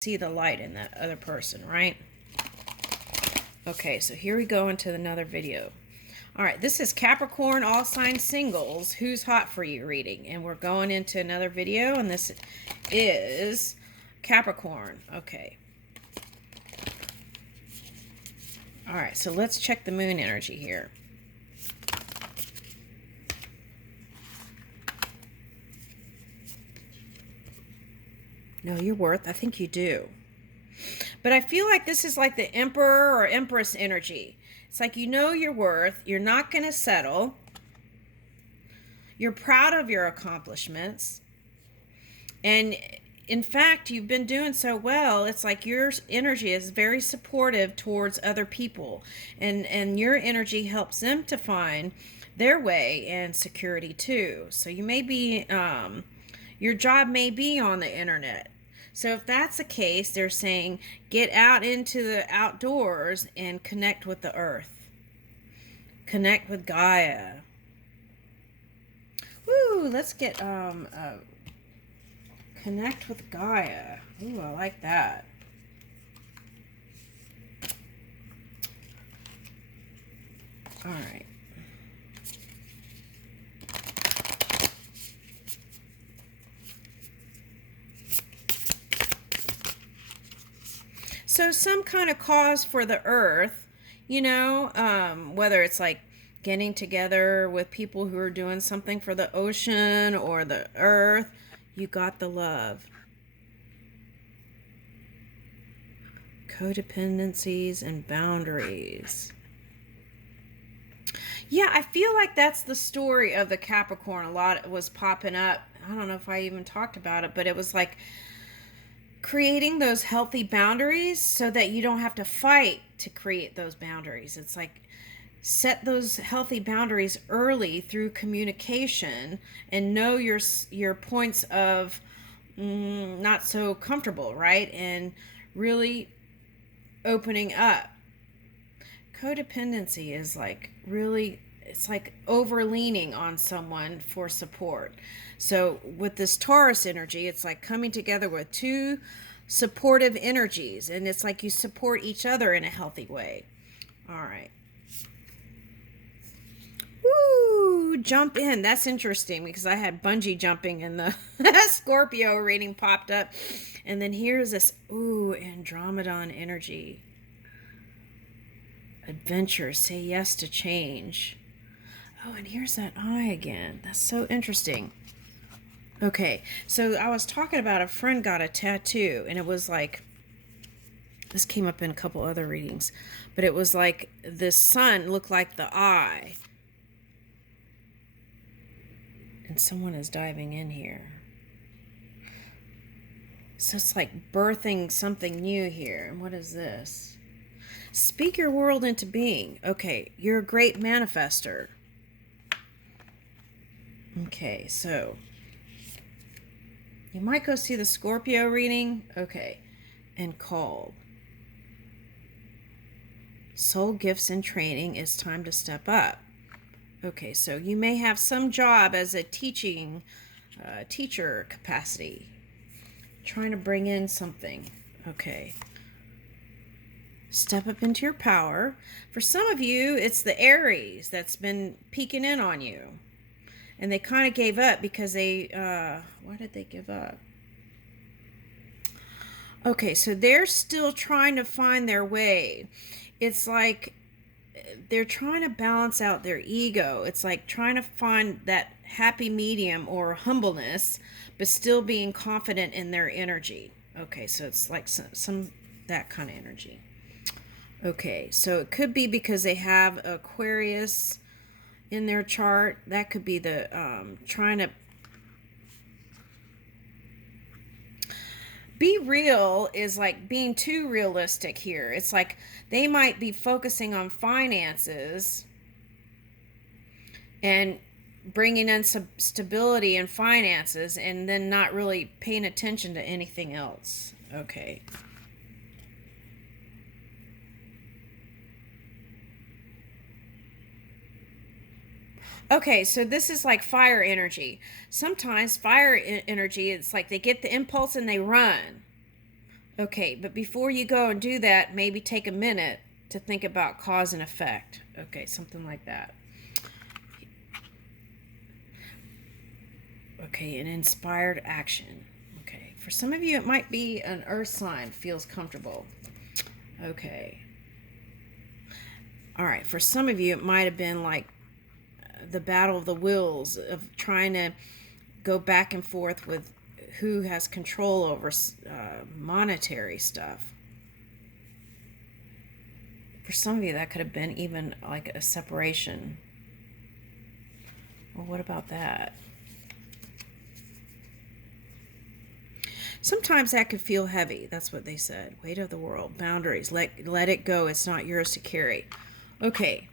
see the light in that other person, right? Okay, so here we go into another video. All right, this is Capricorn all sign singles, who's hot for you reading. And we're going into another video, and this is Capricorn. Okay. All right, so let's check the moon energy here. Know your worth. I think you do. But I feel like this is like the Emperor or Empress energy. It's like you know your worth. You're not going to settle. You're proud of your accomplishments. And in fact, you've been doing so well. It's like your energy is very supportive towards other people. And your energy helps them to find their way and security too. So you may be, your job may be on the internet. So if that's the case, they're saying get out into the outdoors and connect with the earth. Connect with Gaia. Woo, let's get connect with Gaia. Ooh, I like that. All right. So some kind of cause for the earth, you know, whether it's like getting together with people who are doing something for the ocean or the earth, you got the love. Codependencies and boundaries. Yeah, I feel like that's the story of the Capricorn. A lot was popping up. I don't know if I even talked about it, but it was like creating those healthy boundaries so that you don't have to fight to create those boundaries. It's like set those healthy boundaries early through communication and know your points of not so comfortable, right? And really opening up. Codependency is like really, it's like overleaning on someone for support. So with this Taurus energy, it's like coming together with two supportive energies, and it's like you support each other in a healthy way. All right. Woo, jump in. That's interesting because I had bungee jumping in the Scorpio reading popped up. And then here's this, ooh, Andromedon energy. Adventure, say yes to change. Oh, and here's that eye again. That's so interesting. Okay, so I was talking about a friend got a tattoo, and it was like, this came up in a couple other readings, but it was like the sun looked like the eye. And someone is diving in here. So it's like birthing something new here. And what is this? Speak your world into being. Okay, you're a great manifester. Okay, so you might go see the Scorpio reading. Okay, and called. Soul gifts and training. It's time to step up. Okay, so you may have some job as a teacher capacity. Trying to bring in something. Okay. Step up into your power. For some of you, it's the Aries that's been peeking in on you. And they kind of gave up because they, why did they give up? Okay, so they're still trying to find their way. It's like they're trying to balance out their ego. It's like trying to find that happy medium or humbleness, but still being confident in their energy. Okay, so it's like some that kind of energy. Okay, so it could be because they have Aquarius in their chart. That could be the trying to be real is like being too realistic here. It's like they might be focusing on finances and bringing in some stability in finances and then not really paying attention to anything else. Okay. Okay, so this is like fire energy. Sometimes fire energy, it's like they get the impulse and they run. Okay, but before you go and do that, maybe take a minute to think about cause and effect. Okay, something like that. Okay, an inspired action. Okay, for some of you, it might be an earth sign, feels comfortable. Okay. All right, for some of you, it might have been like the battle of the wills of trying to go back and forth with who has control over monetary stuff. For some of you, that could have been even like a separation. Well, what about that? Sometimes that could feel heavy. That's what they said. Weight of the world, boundaries. Let it go. It's not yours to carry. Okay,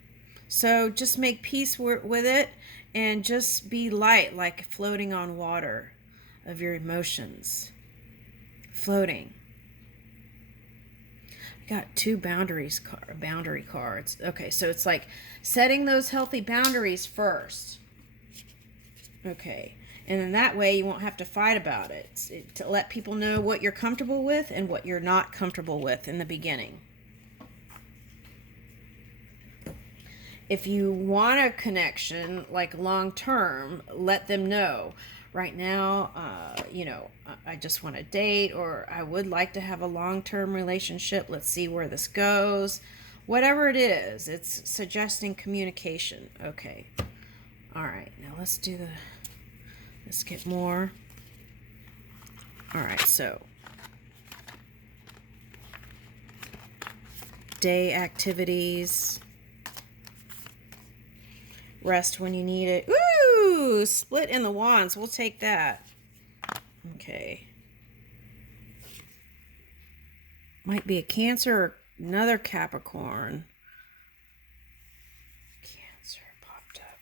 so just make peace with it and just be light, like floating on water of your emotions. Floating. I got two boundary cards. Okay, so it's like setting those healthy boundaries first. Okay. And then that way you won't have to fight about it. To let people know what you're comfortable with and what you're not comfortable with in the beginning. If you want a connection, like long term, let them know. Right now, I just want to date, or I would like to have a long-term relationship. Let's see where this goes. Whatever it is, it's suggesting communication. Okay. All right. Now let's get more. All right. So day activities. Rest when you need it. Ooh, split in the wands. We'll take that. Okay. Might be a Cancer or another Capricorn. Cancer popped up.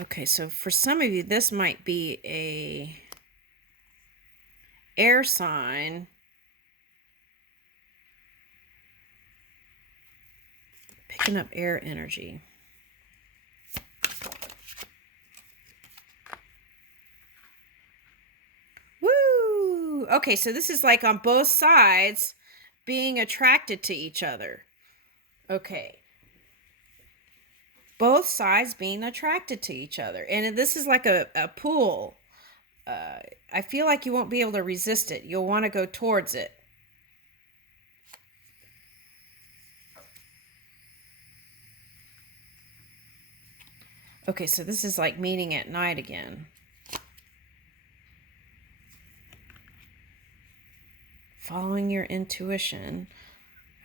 Okay, so for some of you, this might be a air sign. Picking up air energy. Woo! Okay, so this is like on both sides being attracted to each other. Okay. Both sides being attracted to each other. And this is like a pool. I feel like you won't be able to resist it. You'll want to go towards it. Okay, so this is like meeting at night again. Following your intuition.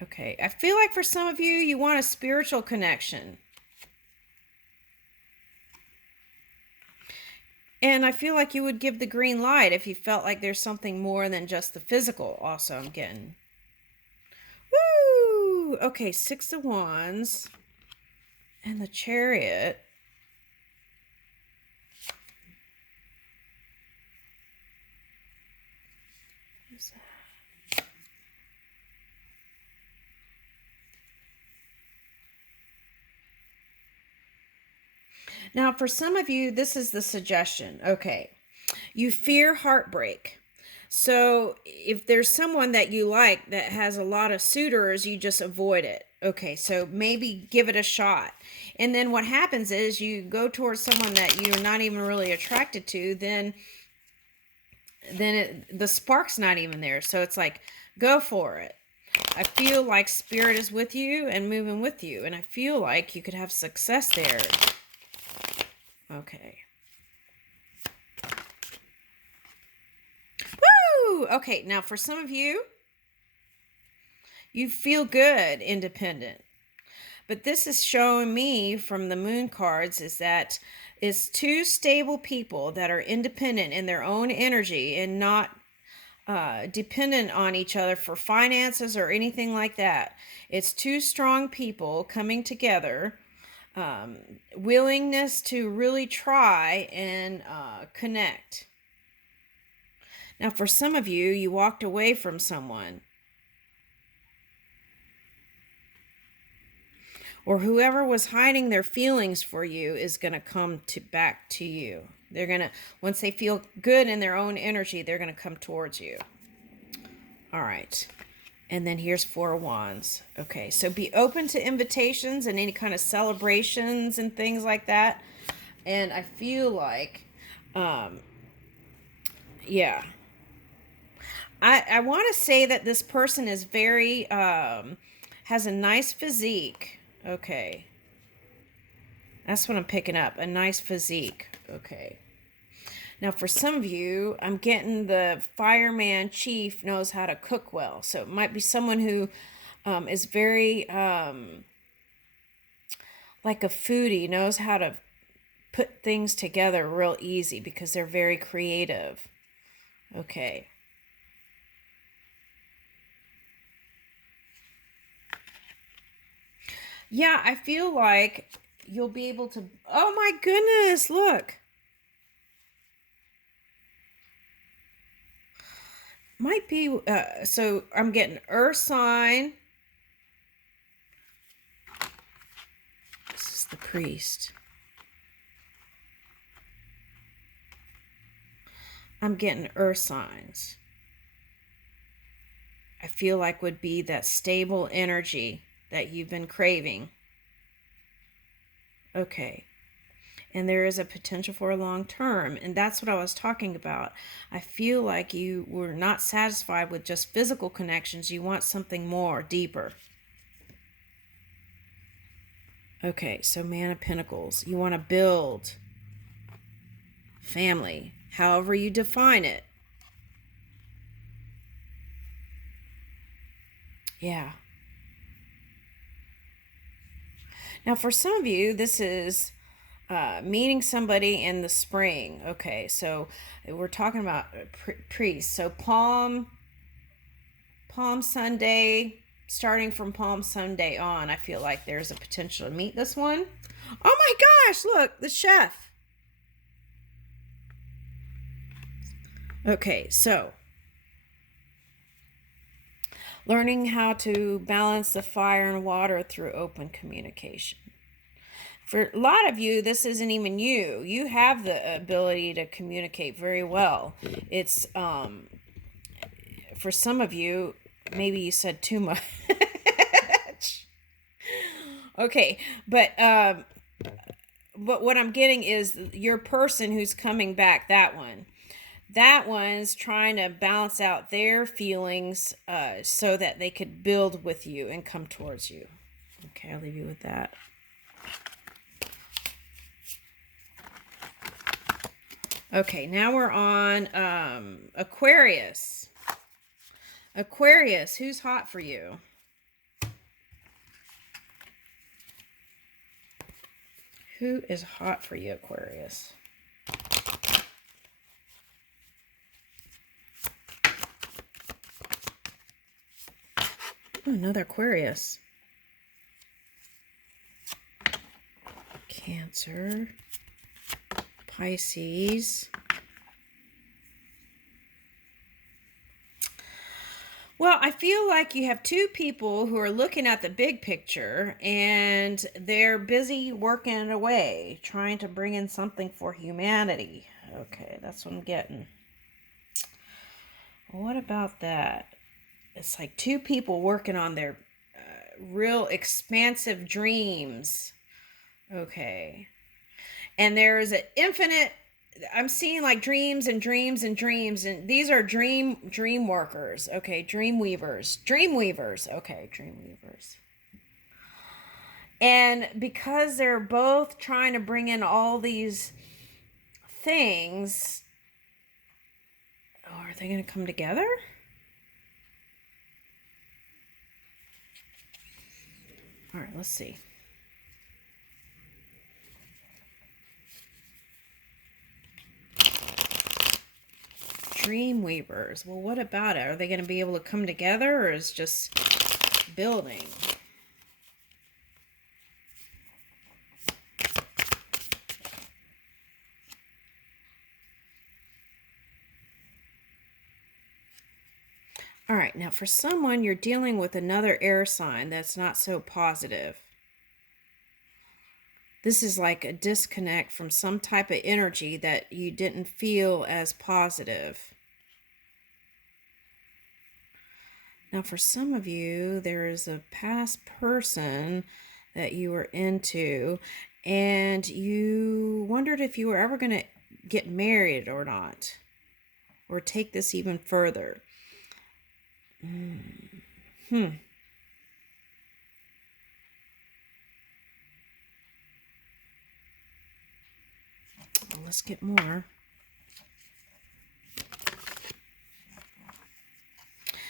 Okay, I feel like for some of you, you want a spiritual connection. And I feel like you would give the green light if you felt like there's something more than just the physical also I'm getting. Woo! Okay, 6 of Wands. And the Chariot. What is that? Now, for some of you, this is the suggestion. Okay, you fear heartbreak. So if there's someone that you like that has a lot of suitors, you just avoid it. Okay, so maybe give it a shot. And then what happens is you go towards someone that you're not even really attracted to, then the spark's not even there. So it's like, go for it. I feel like spirit is with you and moving with you. And I feel like you could have success there. Okay. Woo! Okay, now for some of you, you feel good, independent. But this is showing me from the moon cards is that it's two stable people that are independent in their own energy and not dependent on each other for finances or anything like that. It's two strong people coming together, willingness to really try and connect. Now, for some of you, you walked away from someone. or whoever was hiding their feelings for you is going to come back to you. They're going to, once they feel good in their own energy, they're going to come towards you. All right. And then here's 4 of Wands. Okay, so be open to invitations and any kind of celebrations and things like that. And I feel like, yeah. I want to say that this person is very, has a nice physique. Okay. That's what I'm picking up. A nice physique. Okay. Now, for some of you, I'm getting the fireman chief knows how to cook well. So it might be someone who is very, like a foodie, knows how to put things together real easy because they're very creative. Okay. Yeah, I feel like you'll be able to... Oh my goodness, look. Might be... so I'm getting earth sign. This is the priest. I'm getting earth signs. I feel like would be that stable energy that you've been craving. Okay. And there is a potential for a long term. And that's what I was talking about. I feel like you were not satisfied with just physical connections. You want something more, deeper. Okay, so Man of Pentacles. You want to build family, however you define it. Yeah. Now, for some of you, this is meeting somebody in the spring. Okay, so we're talking about priests. So Palm Sunday, starting from Palm Sunday on, I feel like there's a potential to meet this one. Oh my gosh, look, the chef. Okay, so learning how to balance the fire and water through open communication. For a lot of you, this isn't even you. You have the ability to communicate very well. It's, for some of you, maybe you said too much. Okay, but what I'm getting is your person who's coming back, that one's trying to balance out their feelings so that they could build with you and come towards you. Okay, I'll leave you with that. Okay, now we're on Aquarius. Aquarius, who's hot for you? Who is hot for you, Aquarius? Oh, another Aquarius. Cancer. Pisces. Well, I feel like you have two people who are looking at the big picture and they're busy working it away, trying to bring in something for humanity. Okay, that's what I'm getting. What about that? It's like two people working on their real expansive dreams. Okay. And there's an infinite, I'm seeing like dreams and dreams and dreams, and these are dream workers. Okay, dream weavers. Okay, dream weavers. And because they're both trying to bring in all these things, oh, are they going to come together? All right, let's see. Dream weavers. Well, what about it? Are they going to be able to come together, or is just building? All right, now for someone, you're dealing with another air sign that's not so positive. This is like a disconnect from some type of energy that you didn't feel as positive. Now, for some of you, there is a past person that you were into, and you wondered if you were ever going to get married or not, or take this even further. Let's get more.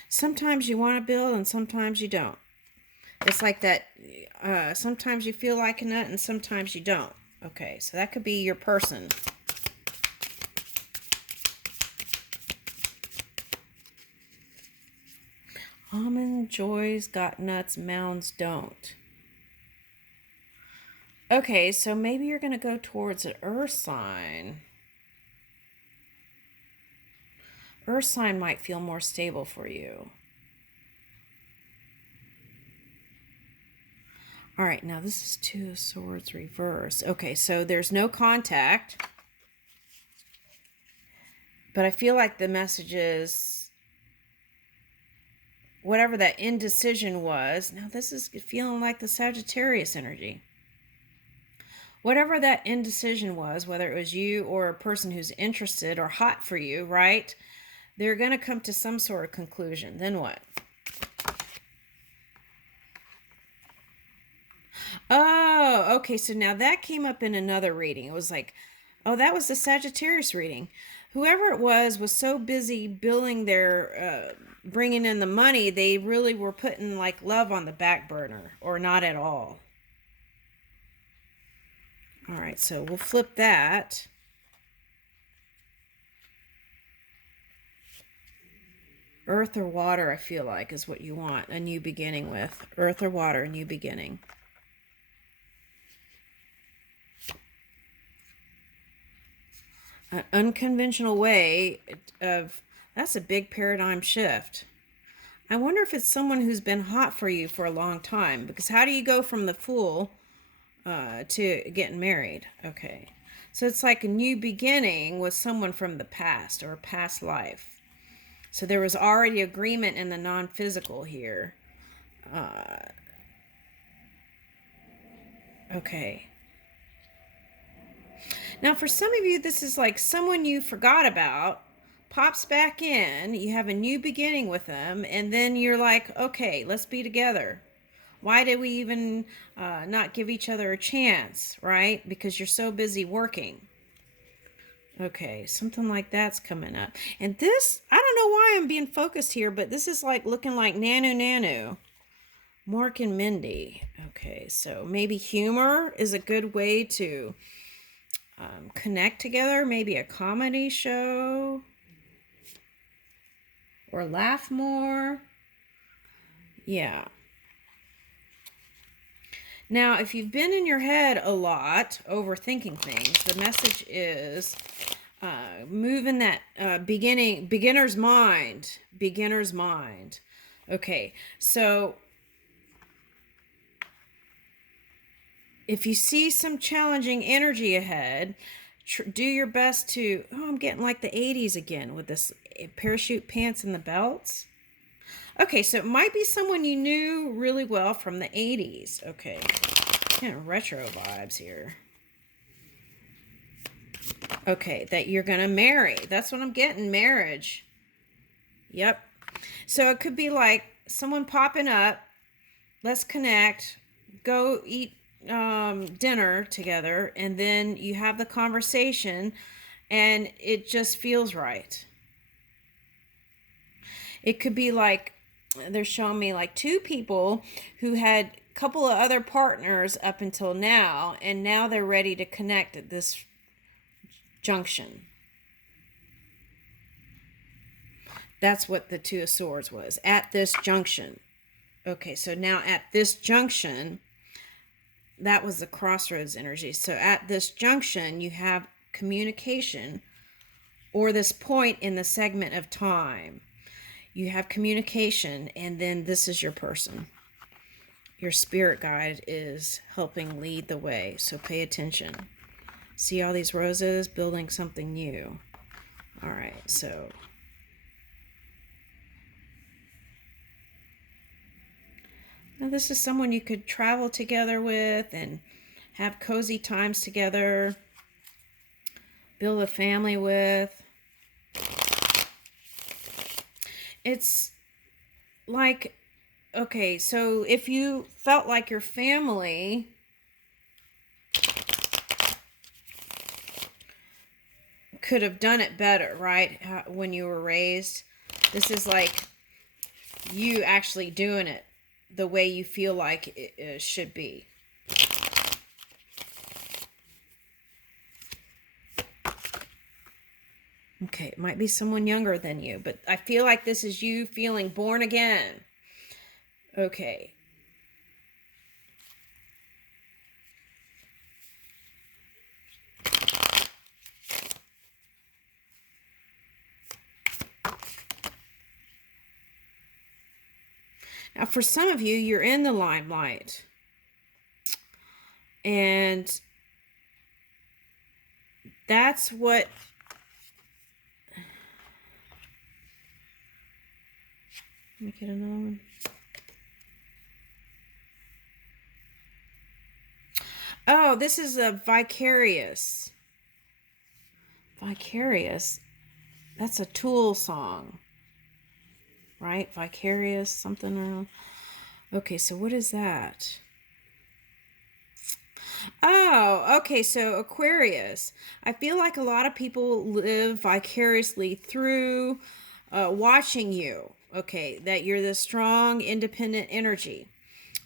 Sometimes you want to build and sometimes you don't. It's like that. Sometimes you feel like a nut and sometimes you don't. Okay, so that could be your person. Almond joys got nuts, mounds don't. Okay, so maybe you're going to go towards an earth sign. Earth sign might feel more stable for you. All right, now this is Two of Swords reverse. Okay, so there's no contact. But I feel like the message is whatever that indecision was. Now this is feeling like the Sagittarius energy. Whatever that indecision was, whether it was you or a person who's interested or hot for you, right? They're going to come to some sort of conclusion. Then what? Oh, okay. So now that came up in another reading. It was like, oh, that was the Sagittarius reading. Whoever it was so busy billing their, bringing in the money, they really were putting like love on the back burner or not at all. All right, so we'll flip that. Earth or water, I feel like, is what you want a new beginning with. Earth or water, a new beginning. An unconventional way of, that's a big paradigm shift. I wonder if it's someone who's been hot for you for a long time, because how do you go from the Fool to getting married? Okay, so it's like a new beginning with someone from the past or a past life. So there was already agreement in the non-physical here. Okay. Now, for some of you, this is like someone you forgot about pops back in. You have a new beginning with them, and then you're like, okay, let's be together. Why did we even not give each other a chance, right? Because you're so busy working. Okay, something like that's coming up. And this, I don't know why I'm being focused here, but this is like looking like Nanu. Mork and Mindy. Okay, so maybe humor is a good way to connect together. Maybe a comedy show. Or laugh more. Yeah. Now, if you've been in your head a lot, overthinking things, the message is move in that beginner's mind. Beginner's mind. Okay, so if you see some challenging energy ahead, do your best to, oh, I'm getting like the 80s again with this parachute pants and the belts. Okay, so it might be someone you knew really well from the 80s. Okay, kind of retro vibes here. Okay, that you're going to marry. That's what I'm getting, marriage. Yep. So it could be like someone popping up, let's connect, go eat dinner together, and then you have the conversation, and it just feels right. It could be like, they're showing me like two people who had a couple of other partners up until now, and now they're ready to connect at this junction. That's what the Two of Swords was, at this junction. Okay, so now at this junction, that was the crossroads energy. So at this junction, you have communication, or this point in the segment of time. You have communication, and then this is your person. your spirit guide is helping lead the way. So pay attention. See all these roses? Building something new. All right, so now this is someone you could travel together with and have cozy times together, build a family with. It's like, okay, so if you felt like your family could have done it better, right? When you were raised, this is like you actually doing it the way you feel like it should be. Okay, it might be someone younger than you, but I feel like this is you feeling born again. Okay. Now, for some of you, you're in the limelight. And that's what... Let me get another one. Oh, this is a vicarious. Vicarious. That's a Tool song. Right? Vicarious, something. Okay, so what is that? Oh, okay, so Aquarius. I feel like a lot of people live vicariously through watching you. Okay, that you're the strong, independent energy.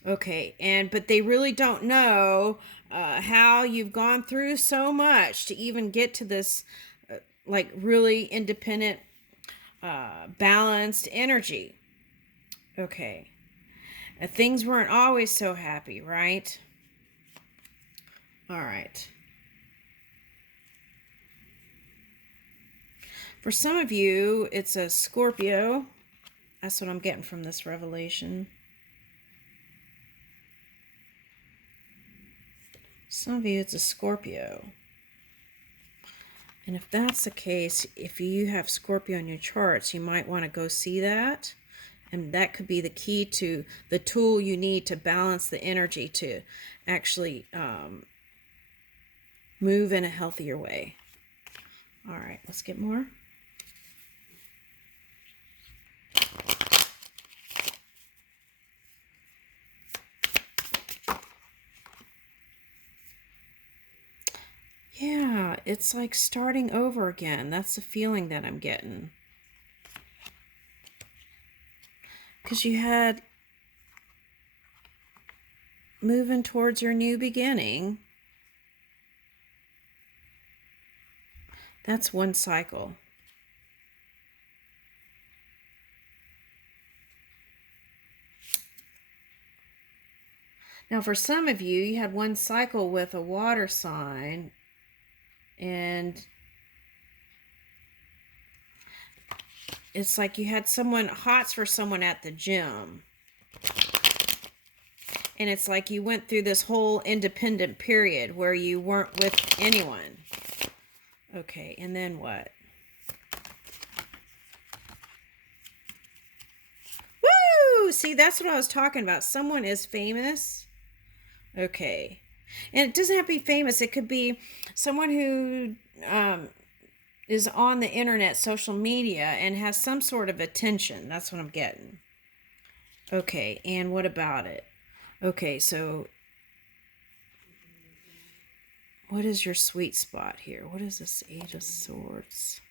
Okay, but they really don't know how you've gone through so much to even get to this like really independent, balanced energy. Okay. Things weren't always so happy, right? All right. For some of you, it's a Scorpio. That's what I'm getting from this revelation. Some of you, it's a Scorpio. And if that's the case, if you have Scorpio in your charts, you might want to go see that. And that could be the key to the tool you need to balance the energy to actually move in a healthier way. All right, let's get more. Yeah, it's like starting over again. That's the feeling that I'm getting. Because you had moving towards your new beginning. That's one cycle. Now, for some of you, you had one cycle with a water sign, and it's like you had hots for someone at the gym. And it's like you went through this whole independent period where you weren't with anyone. Okay, and then what? Woo! See, that's what I was talking about. Someone is famous. Okay. And it doesn't have to be famous. It could be someone who is on the internet, social media, and has some sort of attention. That's what I'm getting. Okay, and what about it? Okay, so what is your sweet spot here? What is this Eight of Swords?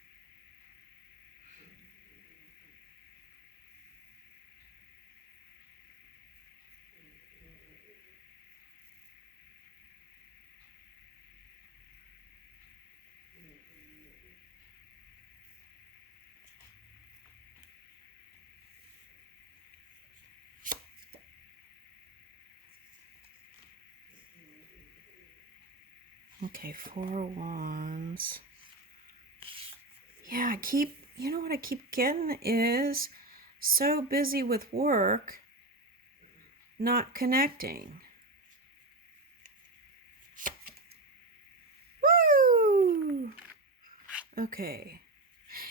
Okay, Four of Wands. Yeah, you know what I keep getting is so busy with work not connecting. Woo! Okay.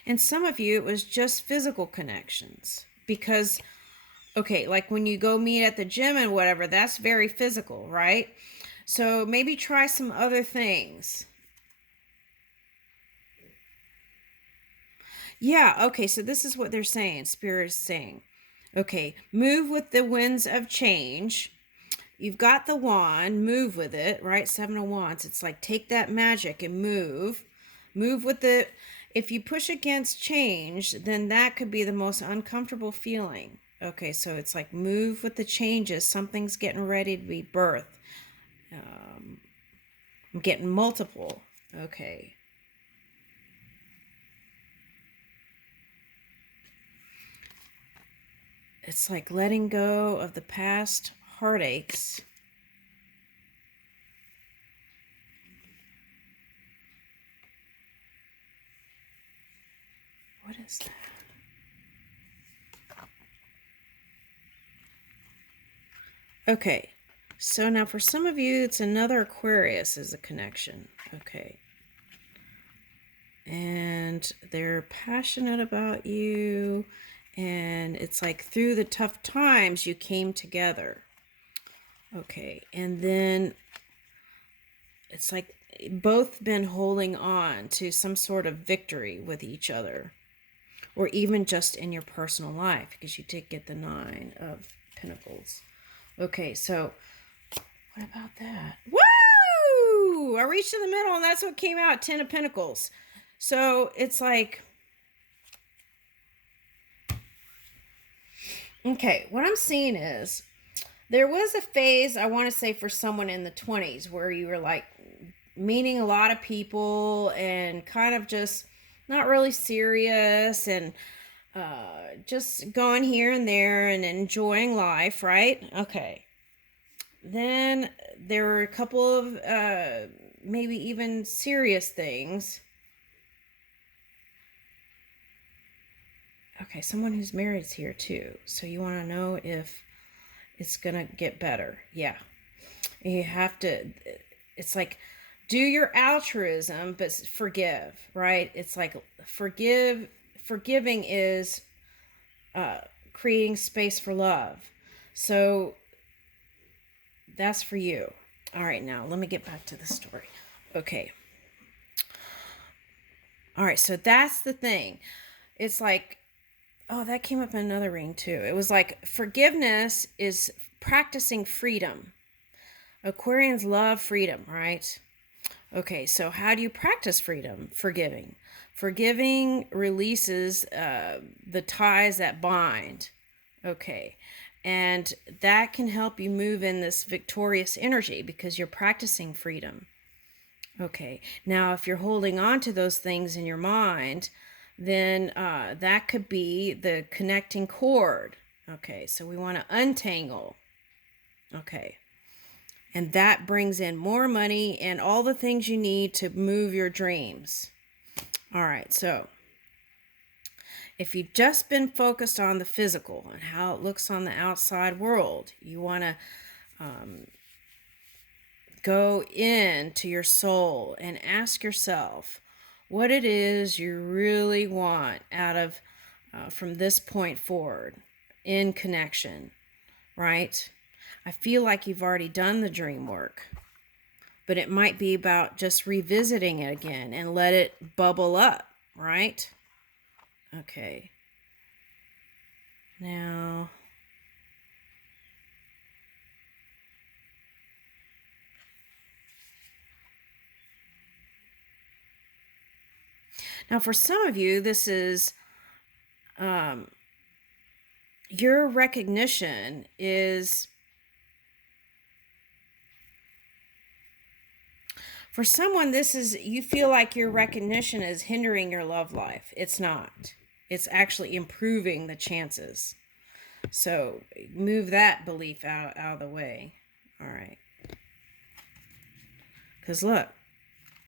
And some of you, it was just physical connections. Because, okay, like when you go meet at the gym and whatever, that's very physical, right? So maybe try some other things. Yeah, okay, so this is what they're saying. Spirit is saying. Okay, move with the winds of change. You've got the wand, move with it, right? Seven of Wands. It's like take that magic and move. Move with the, if you push against change, then that could be the most uncomfortable feeling. Okay, so it's like move with the changes. Something's getting ready to be birthed. I'm getting multiple. Okay. It's like letting go of the past heartaches. What is that? Okay, so now for some of you, it's another Aquarius as a connection. Okay. And they're passionate about you. And it's like through the tough times, you came together. Okay, and then it's like both been holding on to some sort of victory with each other. Or even just in your personal life, because you did get the Nine of Pentacles. Okay, so what about that? Woo! I reached in the middle and that's what came out, 10 of Pentacles. So it's like, okay, what I'm seeing is there was a phase, I want to say for someone in the 20s, where you were like meeting a lot of people and kind of just not really serious and just going here and there and enjoying life, right? Okay. Then there were a couple of maybe even serious things. Okay, someone who's married is here too. So you want to know if it's going to get better. Yeah. You have to, it's like, do your altruism, but forgive, right? It's like forgiving is creating space for love. So that's for you. All right, now let me get back to the story. Okay. All right, so that's the thing. It's like, oh, that came up in another reading too. It was like forgiveness is practicing freedom. Aquarians love freedom, right? Okay, so how do you practice freedom? Forgiving. Forgiving releases the ties that bind. Okay, and that can help you move in this victorious energy because you're practicing freedom. Okay, now if you're holding on to those things in your mind, then that could be the connecting cord. Okay, so we want to untangle. Okay. And that brings in more money and all the things you need to move your dreams. All right, so if you've just been focused on the physical and how it looks on the outside world, you want to go into your soul and ask yourself what it is you really want out of from this point forward in connection, right? I feel like you've already done the dream work, but it might be about just revisiting it again and let it bubble up, right? Okay. Now, for some of you, this is your recognition is, for someone, this is, you feel like your recognition is hindering your love life. It's not. It's actually improving the chances. So move that belief out of the way. All right. Because look,